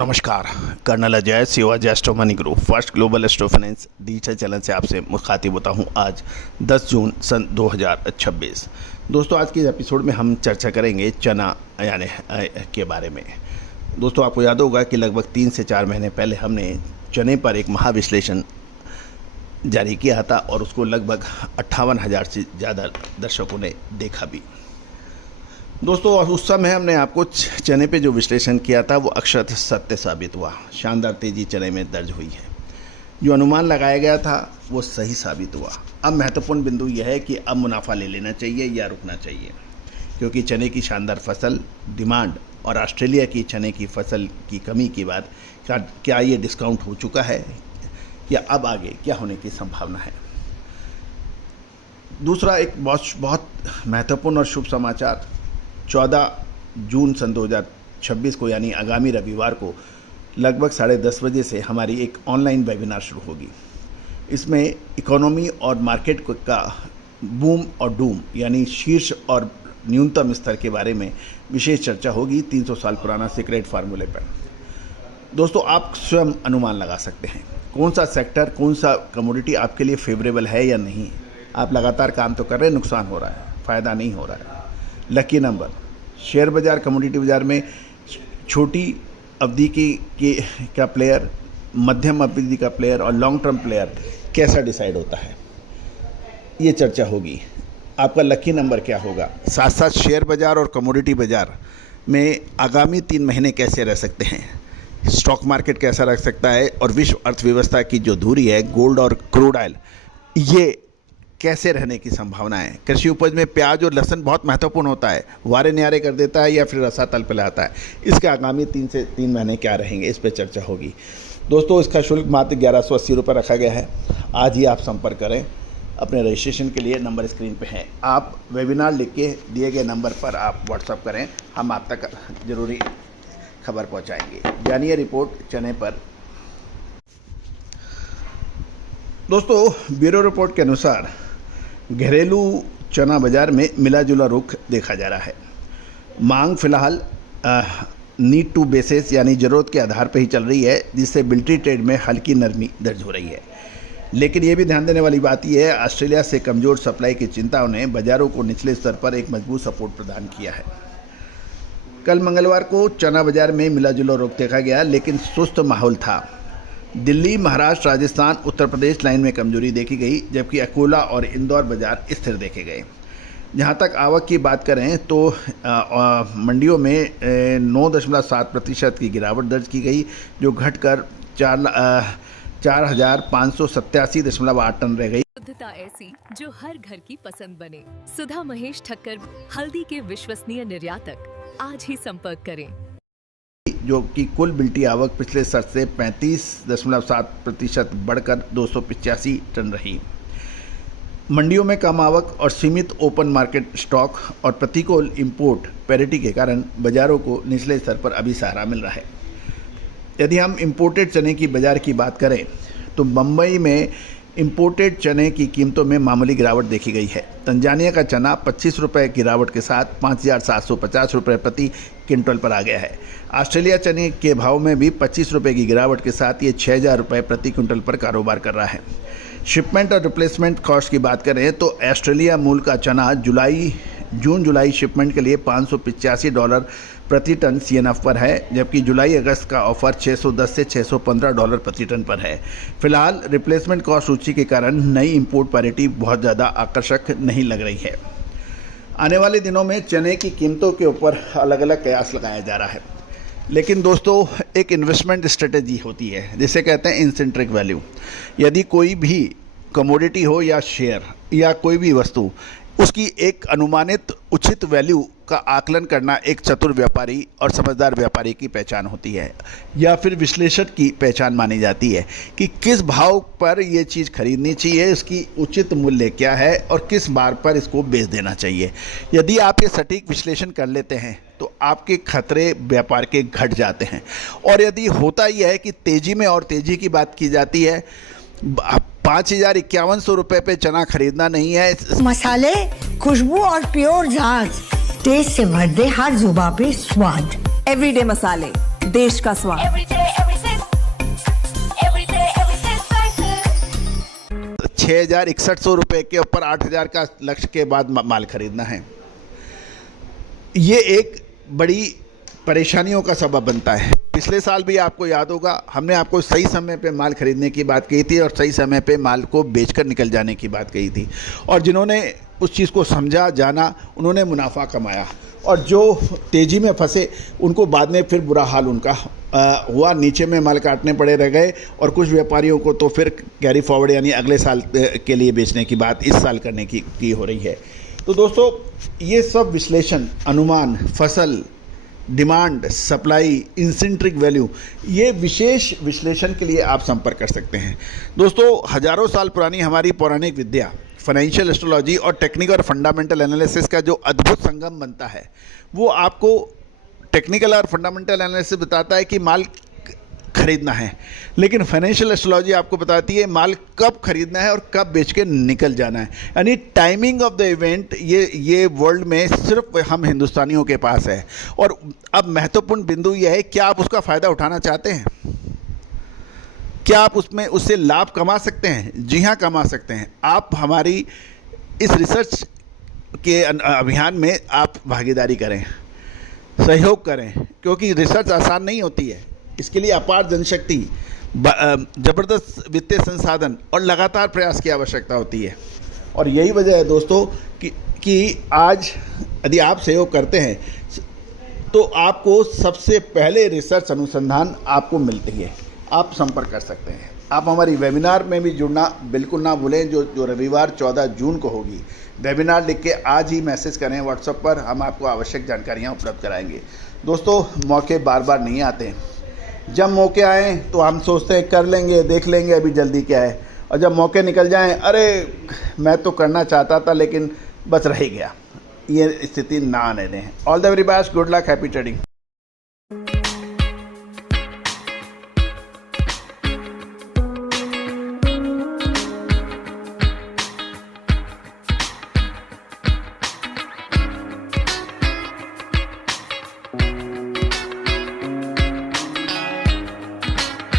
नमस्कार, colonel Ajay Shivaji astro money group first global astro finance digital channel से आपसे मुखातिब होता हूं। आज 10 जून सन 2026। दोस्तों, आज के एपिसोड में हम चर्चा करेंगे चना यानी के बारे में। दोस्तों, आपको याद होगा कि लगभग 3 से 4 महीने पहले हमने चने पर एक महाविश्लेषण जारी किया था और उसको लगभग 58,000 से ज़्यादा दर्शकों ने देखा भी। दोस्तों, उस समय हमने आपको चने पे जो विश्लेषण किया था वो अक्षरशः सत्य साबित हुआ। शानदार तेज़ी चने में दर्ज हुई है। जो अनुमान लगाया गया था वो सही साबित हुआ। अब महत्वपूर्ण बिंदु यह है कि अब मुनाफा ले लेना चाहिए या रुकना चाहिए, क्योंकि चने की शानदार फसल, डिमांड और ऑस्ट्रेलिया की चने की फसल की कमी के बाद क्या ये डिस्काउंट हो चुका है या अब आगे क्या होने की संभावना है। दूसरा एक बहुत महत्वपूर्ण और शुभ समाचार, 14 जून सन 2026 को यानी आगामी रविवार को लगभग 10:30 बजे से हमारी एक ऑनलाइन वेबिनार शुरू होगी। इसमें इकोनॉमी और मार्केट का बूम और डूम यानी शीर्ष और न्यूनतम स्तर के बारे में विशेष चर्चा होगी 300 साल पुराना सीक्रेट फार्मूले पर। दोस्तों, आप स्वयं अनुमान लगा सकते हैं कौन सा सेक्टर, कौन सा कमोडिटी आपके लिए फेवरेबल है या नहीं। आप लगातार काम तो कर रहे हैं, नुकसान हो रहा है, फ़ायदा नहीं हो रहा है। लकी नंबर, शेयर बाज़ार, कमोडिटी बाज़ार में छोटी अवधि का प्लेयर, मध्यम अवधि का प्लेयर और लॉन्ग टर्म प्लेयर कैसा डिसाइड होता है, ये चर्चा होगी। आपका लकी नंबर क्या होगा, साथ साथ शेयर बाज़ार और कमोडिटी बाज़ार में आगामी 3 महीने कैसे रह सकते हैं, स्टॉक मार्केट कैसा रह सकता है और विश्व अर्थव्यवस्था की जो धुरी है गोल्ड और क्रूड ऑयल, ये कैसे रहने की संभावना है। कृषि उपज में प्याज और लहसुन बहुत महत्वपूर्ण होता है, वारे न्यारे कर देता है या फिर रसातल पे लाता है। इसके आगामी 3 महीने क्या रहेंगे, इस पर चर्चा होगी। दोस्तों, इसका शुल्क मात्र 1180 रुपये रखा गया है। आज ही आप संपर्क करें अपने रजिस्ट्रेशन के लिए। नंबर स्क्रीन पे है, आप वेबिनार लिख के दिए गए नंबर पर आप व्हाट्सअप करें, हम आप तक ज़रूरी खबर पहुँचाएँगे। जानिए रिपोर्ट चने पर। दोस्तों, ब्यूरो रिपोर्ट के अनुसार घरेलू चना बाज़ार में मिला जुला रुख देखा जा रहा है। मांग फिलहाल नीड टू बेसिस यानी ज़रूरत के आधार पर ही चल रही है, जिससे बिल्टी ट्रेड में हल्की नरमी दर्ज हो रही है। लेकिन ये भी ध्यान देने वाली बात यह है, ऑस्ट्रेलिया से कमज़ोर सप्लाई की चिंताओं ने बाज़ारों को निचले स्तर पर एक मजबूत सपोर्ट प्रदान किया है। कल मंगलवार को चना बाज़ार में मिला जुला रुख देखा गया, लेकिन सुस्त माहौल था। दिल्ली, महाराष्ट्र, राजस्थान, उत्तर प्रदेश लाइन में कमजोरी देखी गई, जबकि अकोला और इंदौर बाज़ार स्थिर देखे गए। जहां तक आवक की बात करें तो मंडियों में 9.7% की गिरावट दर्ज की गई, जो घटकर 4,587.8 टन रह गई। शुद्धता ऐसी जो हर घर की पसंद बने। सुधा महेश ठक्कर, हल्दी के विश्वसनीय निर्यातक। आज ही संपर्क करें। जो कि कुल बिल्टी आवक पिछले साल से 35.7% बढ़कर 285 टन रही। मंडियों में कम आवक और सीमित ओपन मार्केट स्टॉक और प्रतिकूल इंपोर्ट पैरिटी के कारण बाज़ारों को निचले स्तर पर अभी सहारा मिल रहा है। यदि हम इंपोर्टेड चने की बाज़ार की बात करें तो मुंबई में इंपोर्टेड चने की कीमतों में मामूली गिरावट देखी गई है। तंजानिया का चना 25 रुपये गिरावट के साथ 5,750 रुपये प्रति क्विंटल पर आ गया है। ऑस्ट्रेलिया चने के भाव में भी 25 रुपये की गिरावट के साथ ये 6,000 रुपये प्रति क्विंटल पर कारोबार कर रहा है। शिपमेंट और रिप्लेसमेंट कॉस्ट की बात करें तो ऑस्ट्रेलिया मूल का चना जून जुलाई शिपमेंट के लिए $585 प्रति टन CNF पर है, जबकि जुलाई अगस्त का ऑफर $610 से $615 प्रति टन पर है। फिलहाल रिप्लेसमेंट कॉस्ट सूची के कारण नई इंपोर्ट पैरिटी बहुत ज़्यादा आकर्षक नहीं लग रही है। आने वाले दिनों में चने की कीमतों के ऊपर अलग अलग कयास लगाया जा रहा है, लेकिन दोस्तों, एक इन्वेस्टमेंट स्ट्रेटेजी होती है जिसे कहते हैं इंसेंट्रिक वैल्यू। यदि कोई भी कमोडिटी हो या शेयर या कोई भी वस्तु, उसकी एक अनुमानित उचित वैल्यू का आकलन करना एक चतुर व्यापारी और समझदार व्यापारी की पहचान होती है, या फिर विश्लेषक की पहचान मानी जाती है कि किस भाव पर ये चीज़ खरीदनी चाहिए, इसकी उचित मूल्य क्या है और किस बार पर इसको बेच देना चाहिए। यदि आप ये सटीक विश्लेषण कर लेते हैं तो आपके खतरे व्यापार के घट जाते हैं। और यदि होता ही है कि तेज़ी में और तेज़ी की बात की जाती है, 5,5100 रुपये पे चना खरीदना नहीं है। मसाले, खुशबू और प्योर झांझ, टेस्ट से भर दे हर जुबां पे स्वाद। एवरीडे मसाले, देश का स्वाद। 6,6100 रुपये के ऊपर 8,000 का लक्ष्य के बाद माल खरीदना है। ये एक बड़ी परेशानियों का सबब बनता है। पिछले साल भी आपको याद होगा, हमने आपको सही समय पे माल खरीदने की बात कही थी और सही समय पे माल को बेचकर निकल जाने की बात कही थी, और जिन्होंने उस चीज़ को समझा जाना उन्होंने मुनाफा कमाया, और जो तेज़ी में फंसे उनको बाद में फिर बुरा हाल उनका हुआ, नीचे में माल काटने पड़े रह गए, और कुछ व्यापारियों को तो फिर कैरी फॉरवर्ड यानी अगले साल के लिए बेचने की बात इस साल करने की हो रही है। तो दोस्तों, ये सब विश्लेषण, अनुमान, फसल, डिमांड, सप्लाई, इंसेंट्रिक वैल्यू, ये विशेष विश्लेषण के लिए आप संपर्क कर सकते हैं। दोस्तों, हजारों साल पुरानी हमारी पौराणिक विद्या फाइनेंशियल एस्ट्रोलॉजी और टेक्निकल और फंडामेंटल एनालिसिस का जो अद्भुत संगम बनता है, वो आपको टेक्निकल और फंडामेंटल एनालिसिस बताता है कि माल खरीदना है, लेकिन फाइनेंशियल एस्ट्रोलॉजी आपको बताती है माल कब खरीदना है और कब बेच के निकल जाना है। यानी टाइमिंग ऑफ द इवेंट ये वर्ल्ड में सिर्फ हम हिंदुस्तानियों के पास है। और अब महत्वपूर्ण बिंदु यह है, क्या आप उसका फ़ायदा उठाना चाहते हैं? क्या आप उससे लाभ कमा सकते हैं? जी हाँ, कमा सकते हैं। आप हमारी इस रिसर्च के अभियान में आप भागीदारी करें, सहयोग करें, क्योंकि रिसर्च आसान नहीं होती है। इसके लिए अपार जनशक्ति, ज़बरदस्त वित्तीय संसाधन और लगातार प्रयास की आवश्यकता होती है। और यही वजह है दोस्तों कि आज यदि आप सहयोग करते हैं तो आपको सबसे पहले रिसर्च अनुसंधान आपको मिलती है। आप संपर्क कर सकते हैं। आप हमारी वेबिनार में भी जुड़ना बिल्कुल ना भूलें, जो रविवार 14 जून को होगी। वेबिनार लिख के आज ही मैसेज करें व्हाट्सएप पर, हम आपको आवश्यक जानकारियाँ उपलब्ध कराएंगे। दोस्तों, मौके बार बार नहीं आते। जब मौके आएँ तो हम सोचते हैं कर लेंगे, देख लेंगे, अभी जल्दी क्या है, और जब मौके निकल जाएं, अरे मैं तो करना चाहता था लेकिन बस रह गया। ये स्थिति ना आने दें। All the very best, good luck, happy trading.